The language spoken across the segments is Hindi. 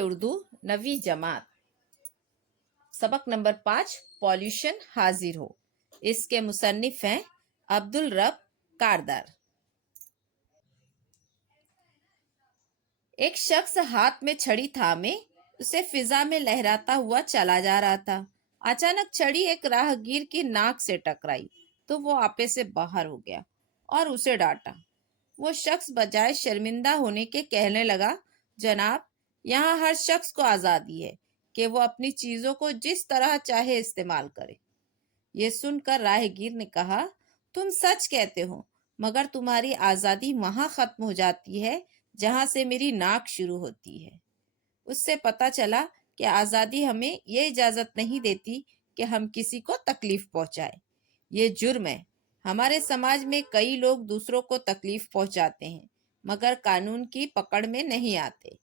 उर्दू नवी जमात सबक नंबर 5 पॉल्यूशन हाजिर हो। इसके मुसन्निफ हैं अब्दुल रब कारदार। एक शख्स हाथ में छड़ी थामे उसे फिजा में लहराता हुआ चला जा रहा था। अचानक छड़ी एक राहगीर की नाक से टकराई तो वो आपे से बाहर हो गया और उसे डांटा। वो शख्स बजाय शर्मिंदा होने के कहने लगा, जनाब, यहाँ हर शख्स को आज़ादी है कि वो अपनी चीज़ों को जिस तरह चाहे इस्तेमाल करे। ये सुनकर राहगीर ने कहा, तुम सच कहते हो, मगर तुम्हारी आज़ादी वहाँ ख़त्म हो जाती है जहाँ से मेरी नाक शुरू होती है। उससे पता चला कि आज़ादी हमें ये इजाज़त नहीं देती कि हम किसी को तकलीफ पहुँचाए। ये जुर्म है। हमारे समाज में कई लोग दूसरों को तकलीफ पहुँचाते हैं मगर कानून की पकड़ में नहीं आते।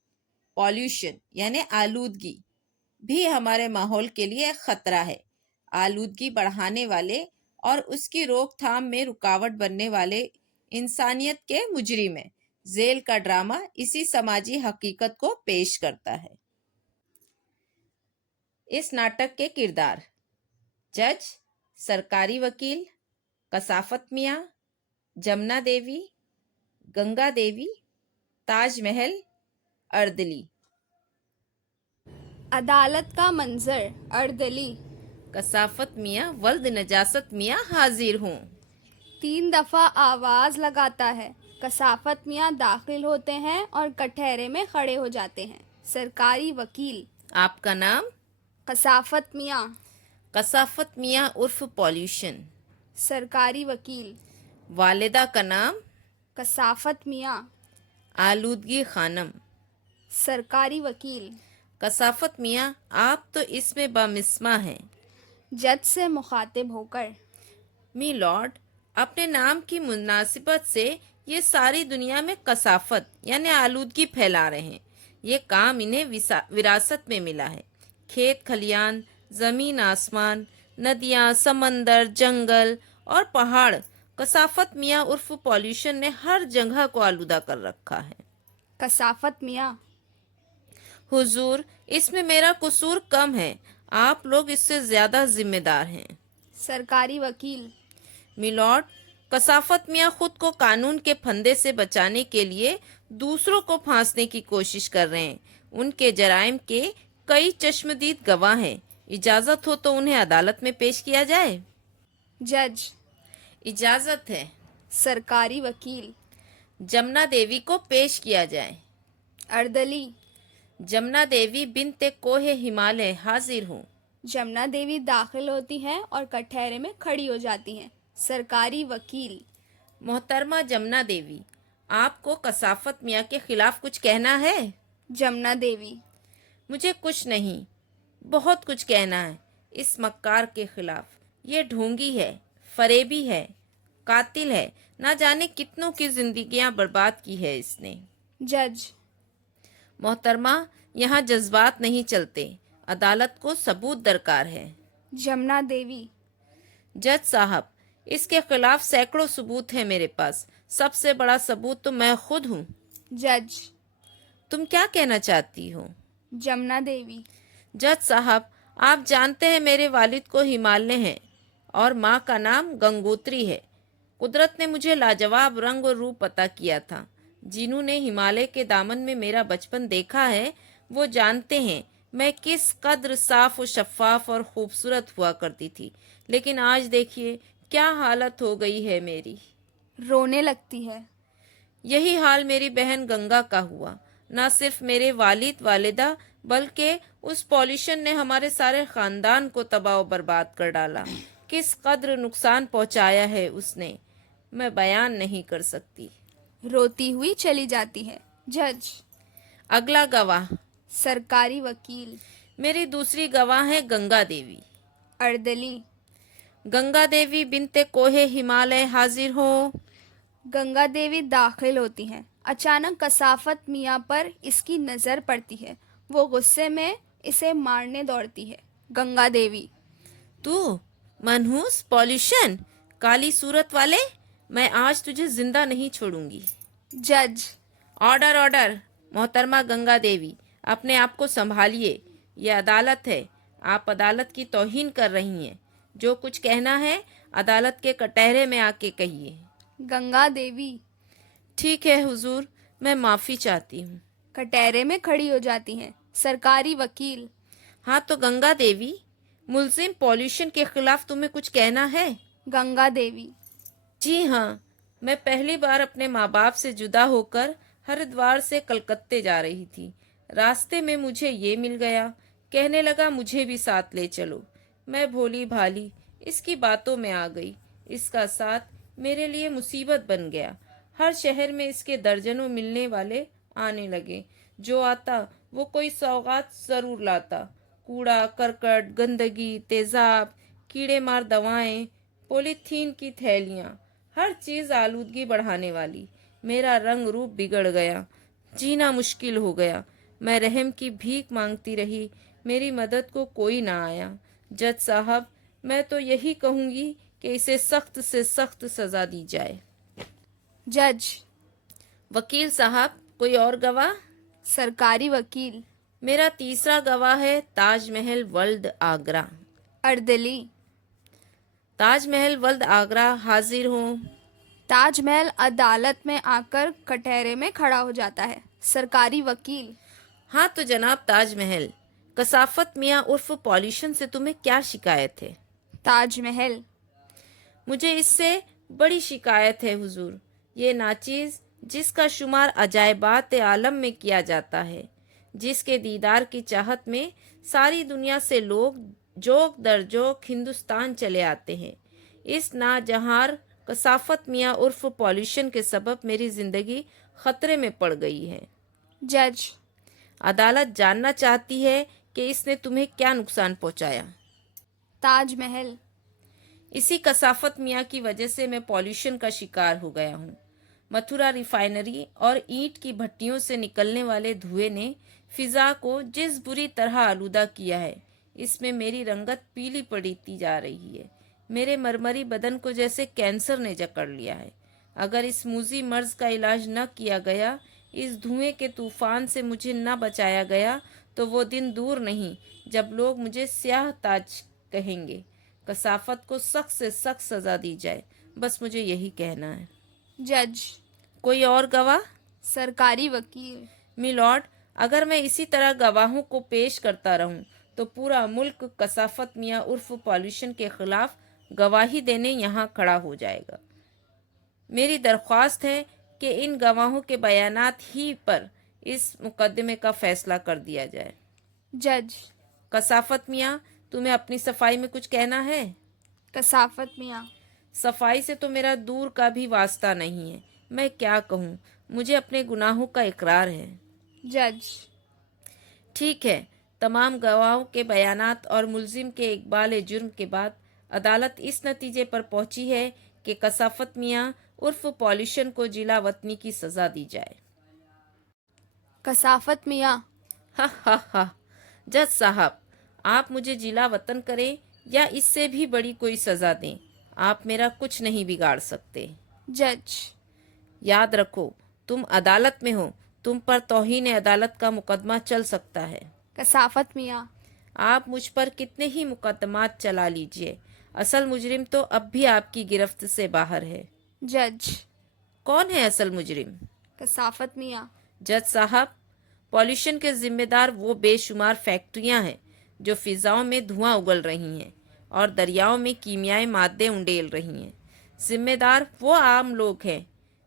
पॉल्यूशन यानी आलूदगी भी हमारे माहौल के लिए एक खतरा है। आलूदगी बढ़ाने वाले और उसकी रोकथाम में रुकावट बनने वाले इंसानियत के मुजरिम हैं। जेल का ड्रामा इसी समाजी हकीकत को पेश करता है। इस नाटक के किरदार: जज, सरकारी वकील, कसाफत मियाँ, जमुना देवी, गंगा देवी, ताजमहल, अर्दली। अदालत का मंजर। अर्दली। कसाफत मियाँ वल्द नजासत मियाँ हाजिर हूँ। 3 दफा आवाज लगाता है। कसाफत मियाँ दाखिल होते हैं और कटहरे में खड़े हो जाते हैं। सरकारी वकील: आपका नाम? कसाफत मियाँ। कसाफत मियाँ उर्फ पॉल्यूशन। सरकारी वकील: वालिदा का नाम? कसाफत मियाँ। आलूदगी खानम। सरकारी वकील: कसाफत मियाँ, आप तो इसमें बामिस्मा हैं। जज से मुखातिब होकर: मी लॉर्ड, अपने नाम की मुनासिबत से ये सारी दुनिया में कसाफत यानी आलूदगी फैला रहे हैं। ये काम इन्हें विरासत में मिला है। खेत खलियान, ज़मीन आसमान, नदियाँ, समंदर, जंगल और पहाड़ कसाफत मियाँ उर्फ पॉल्यूशन ने हर जगह को आलूदा कर रखा है। कसाफत मियाँ: हुजूर, इसमें मेरा कसूर कम है, आप लोग इससे ज़्यादा जिम्मेदार हैं। सरकारी वकील: मिलॉर्ड, कसाफत मियाँ खुद को कानून के फंदे से बचाने के लिए दूसरों को फांसने की कोशिश कर रहे हैं। उनके जराइम के कई चश्मदीद गवाह हैं। इजाज़त हो तो उन्हें अदालत में पेश किया जाए। जज: इजाज़त है। सरकारी वकील: जमुना देवी को पेश किया जाए। अर्दली: जमुना देवी बिनते कोहे हिमालय हाजिर हूँ। जमुना देवी दाखिल होती हैं और कटहरे में खड़ी हो जाती हैं। सरकारी वकील: मोहतरमा जमुना देवी, आपको कसाफत मियाँ के खिलाफ कुछ कहना है? जमुना देवी: मुझे कुछ नहीं, बहुत कुछ कहना है इस मक्कार के खिलाफ। ये ढोंगी है, फरेबी है, कातिल है, ना जाने कितनों की जिंदगियां बर्बाद की है इसने। जज: मोहतरमा, यहाँ जज्बात नहीं चलते, अदालत को सबूत दरकार है। जमुना देवी: जज साहब, इसके खिलाफ सैकड़ों सबूत हैं मेरे पास। सबसे बड़ा सबूत तो मैं खुद हूँ। जज: तुम क्या कहना चाहती हो? जमुना देवी: जज साहब, आप जानते हैं मेरे वालिद को हिमालय हैं और माँ का नाम गंगोत्री है। कुदरत ने मुझे लाजवाब रंग और रूप अता किया था। जिन्होंने हिमालय के दामन में मेरा बचपन देखा है वो जानते हैं मैं किस कद्र साफ और शफाफ और खूबसूरत हुआ करती थी। लेकिन आज देखिए क्या हालत हो गई है मेरी। रोने लगती है। यही हाल मेरी बहन गंगा का हुआ। न सिर्फ मेरे वालिद वालिदा बल्कि उस पॉल्यूशन ने हमारे सारे खानदान को तबाह और बर्बाद कर डाला। किस कद्र नुकसान पहुंचाया है उसने, मैं बयान नहीं कर सकती। रोती हुई चली जाती है। जज: अगला गवाह। सरकारी वकील: मेरी दूसरी गवाह है गंगा देवी। अर्दली: गंगा देवी बिनते कोहे हिमालय हाजिर हो। गंगा देवी दाखिल होती हैं। अचानक कसाफत मियाँ पर इसकी नज़र पड़ती है। वो गुस्से में इसे मारने दौड़ती है। गंगा देवी: तू मनहूस पॉल्यूशन, काली सूरत वाले, मैं आज तुझे जिंदा नहीं छोड़ूंगी। जज: ऑर्डर ऑर्डर। मोहतरमा गंगा देवी, अपने आप को संभालिए, ये अदालत है, आप अदालत की तौहीन कर रही हैं। जो कुछ कहना है अदालत के कटहरे में आके कहिए। गंगा देवी ठीक है हुजूर, मैं माफ़ी चाहती हूँ। कटहरे में खड़ी हो जाती हैं। सरकारी वकील हाँ तो गंगा देवी, मुलजिम पॉल्यूशन के खिलाफ तुम्हें कुछ कहना है? गंगा देवी जी हाँ, मैं पहली बार अपने माँ बाप से जुदा होकर हरिद्वार से कलकत्ते जा रही थी। रास्ते में मुझे ये मिल गया, कहने लगा मुझे भी साथ ले चलो। मैं भोली भाली इसकी बातों में आ गई। इसका साथ मेरे लिए मुसीबत बन गया। हर शहर में इसके दर्जनों मिलने वाले आने लगे। जो आता वो कोई सौगात ज़रूर लाता। कूड़ा करकट, गंदगी, तेज़ाब, कीड़े मार दवाएं, पॉलीथीन की थैलियाँ, हर चीज़ आलूदगी बढ़ाने वाली। मेरा रंग रूप बिगड़ गया, जीना मुश्किल हो गया। मैं रहम की भीख मांगती रही, मेरी मदद को कोई ना आया। जज साहब, मैं तो यही कहूँगी कि इसे सख्त से सख्त सज़ा दी जाए। जज वकील साहब, कोई और गवाह? सरकारी वकील मेरा तीसरा गवाह है ताजमहल वर्ल्ड आगरा। अर्दली ताजमहल वर्ल्ड आगरा हाजिर हो। ताजमहल अदालत में आकर कटहरे में खड़ा हो जाता है। सरकारी वकील हाँ तो जनाब ताजमहल, कसाफत मियाँ उर्फ पॉल्यूशन से तुम्हें क्या शिकायत है? ताजमहल मुझे इससे बड़ी शिकायत है हुजूर। ये नाचीज़ जिसका शुमार अजायबात आलम में किया जाता है, जिसके दीदार की चाहत में सारी दुनिया से लोग जोक दर जोक हिंदुस्तान चले आते हैं, इस नाजहार कसाफत मियाँ उर्फ पॉल्यूशन के सबब मेरी ज़िंदगी ख़तरे में पड़ गई है। जज अदालत जानना चाहती है कि इसने तुम्हें क्या नुकसान पहुंचाया। ताजमहल इसी कसाफत मियाँ की वजह से मैं पॉल्यूशन का शिकार हो गया हूँ। मथुरा रिफाइनरी और ईंट की भट्टियों से निकलने वाले धुएं ने फिजा को जिस बुरी तरह आलूदा किया है, इसमें मेरी रंगत पीली पड़ती जा रही है। मेरे मरमरी बदन को जैसे कैंसर ने जकड़ लिया है। अगर इस मूजी मर्ज का इलाज न किया गया, इस धुएं के तूफान से मुझे न बचाया गया, तो वो दिन दूर नहीं जब लोग मुझे स्याह ताज कहेंगे। कसाफत को सख्त से सख्त सज़ा दी जाए, बस मुझे यही कहना है। जज कोई और गवाह? सरकारी वकील मिलॉर्ड, अगर मैं इसी तरह गवाहों को पेश करता रहूं तो पूरा मुल्क कसाफत मियाँ उर्फ पॉल्यूशन के खिलाफ गवाही देने यहाँ खड़ा हो जाएगा। मेरी दरख्वास्त है कि इन गवाहों के बयानात ही पर इस मुकदमे का फैसला कर दिया जाए। जज कसाफत मियाँ, तुम्हें अपनी सफाई में कुछ कहना है? कसाफत मियाँ सफाई से तो मेरा दूर का भी वास्ता नहीं है। मैं क्या कहूँ, मुझे अपने गुनाहों का इकरार है। जज ठीक है, तमाम गवाहों के बयानात और मुलजिम के इकबाल जुर्म के बाद अदालत इस नतीजे पर पहुंची है कि कसाफत मियाँ उर्फ पॉल्यूशन को जिला वतनी की सज़ा दी जाए। कसाफत मियाँ हा हा हा। जज साहब, आप मुझे जिला वतन करें या इससे भी बड़ी कोई सज़ा दें, आप मेरा कुछ नहीं बिगाड़ सकते। जज याद रखो, तुम अदालत में हो, तुम पर तौहीन अदालत का मुकदमा चल सकता है। कसाफत मियाँ आप मुझ पर कितने ही मुकदमात चला लीजिए, असल मुजरिम तो अब भी आपकी गिरफ्त से बाहर है। जज कौन है असल मुजरिम? कसाफत मियाँ जज साहब, पॉल्यूशन के जिम्मेदार वो बेशुमार फैक्ट्रियां हैं जो फिजाओं में धुआं उगल रही हैं और दरियाओं में कीमियाई मादे उंडेल रही हैं। जिम्मेदार वो आम लोग हैं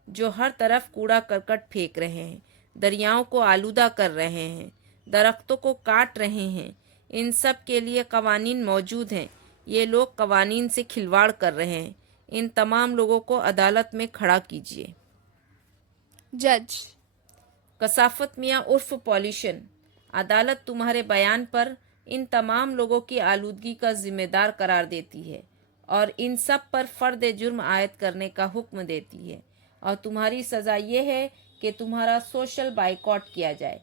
जो हर तरफ कूड़ा करकट फेंक रहे हैं, दरियाओं को आलूदा कर रहे हैं, दरख्तों को काट रहे हैं। इन सब के लिए कवानीन मौजूद हैं। ये लोग कवानीन से खिलवाड़ कर रहे हैं। इन तमाम लोगों को अदालत में खड़ा कीजिए। जज कसाफत मियाँ उर्फ पॉल्यूशन, अदालत तुम्हारे बयान पर इन तमाम लोगों की आलूदगी का जिम्मेदार करार देती है और इन सब पर फ़र्द जुर्म आयद करने का हुक्म देती है, और तुम्हारी सज़ा ये है कि तुम्हारा सोशल बाइकॉट किया जाए।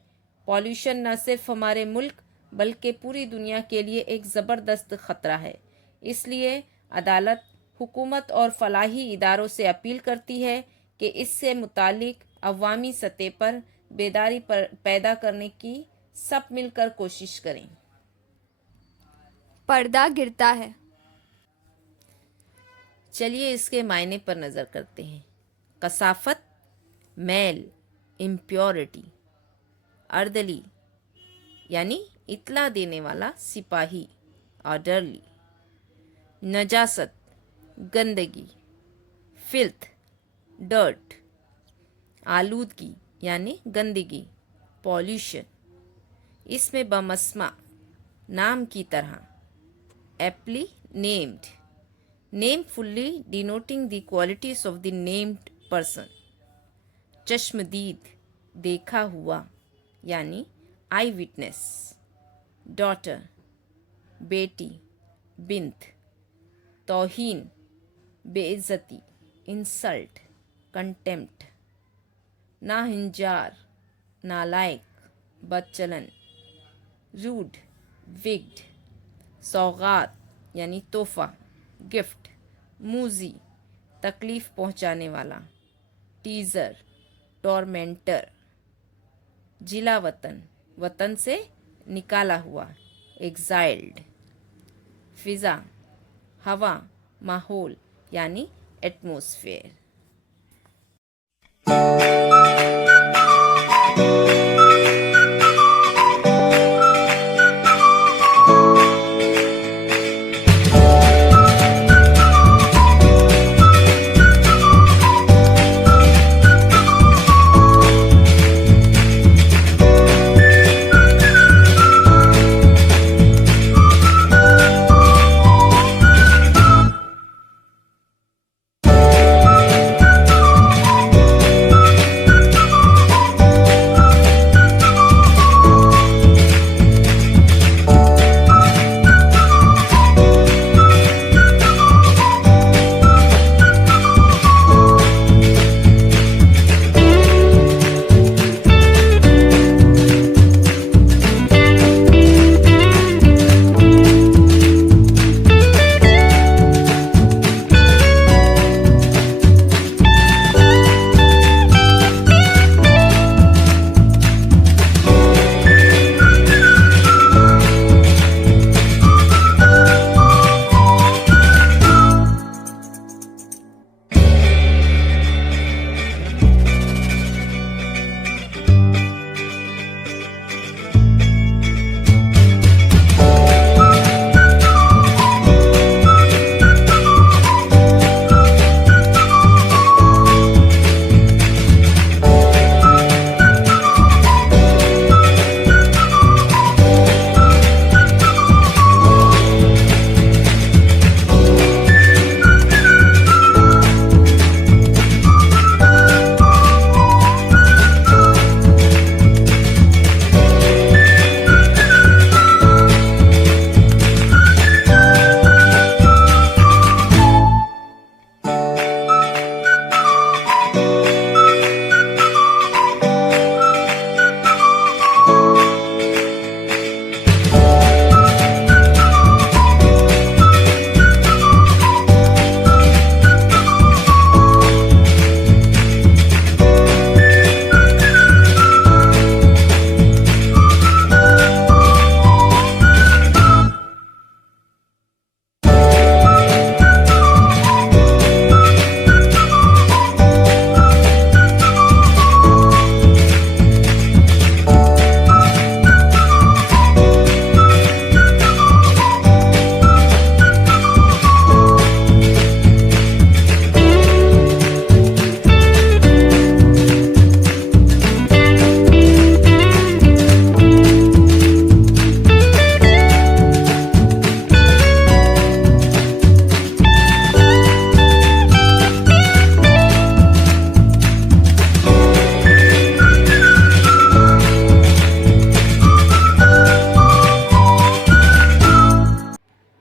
पॉल्यूशन न सिर्फ हमारे मुल्क बल्कि पूरी दुनिया के लिए एक ज़बरदस्त ख़तरा है। इसलिए अदालत हुकूमत और फलाही इदारों से अपील करती है कि इससे मुतालिक अवामी सतह पर बेदारी पैदा करने की सब मिलकर कोशिश करें। पर्दा गिरता है। चलिए इसके मायने पर नज़र करते हैं। कसाफत, मैल, इम्प्योरिटी। अर्दली यानी इत्ला देने वाला, सिपाही, ऑर्डरली। नजासत, गंदगी, फिल्थ, डर्ट। आलूदगी यानी गंदगी, पॉल्यूशन। इसमें बमस्मा, नाम की तरह। Apply named, name fully denoting the qualities of the named person. चश्मदीद, देखा हुआ यानी आई विटनेस। डॉटर, बेटी, बिन्त। तौहीन, बेइज्जती, इंसल्ट, कंटेम्प्ट। नाहिंजार, नालायक, बदचलन। रूड, विग्ड। सौगात यानी तोहफा, गिफ्ट। मूजी, तकलीफ पहुंचाने वाला। टीजर, टॉर्मेंटर। जिला वतन, वतन से निकाला हुआ, एग्जाइल्ड। फिजा, हवा, माहौल यानी एटमॉस्फेयर।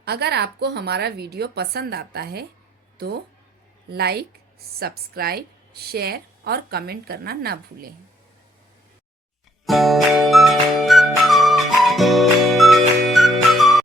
अगर आपको हमारा वीडियो पसंद आता है तो लाइक, सब्सक्राइब, शेयर और कमेंट करना ना भूलें।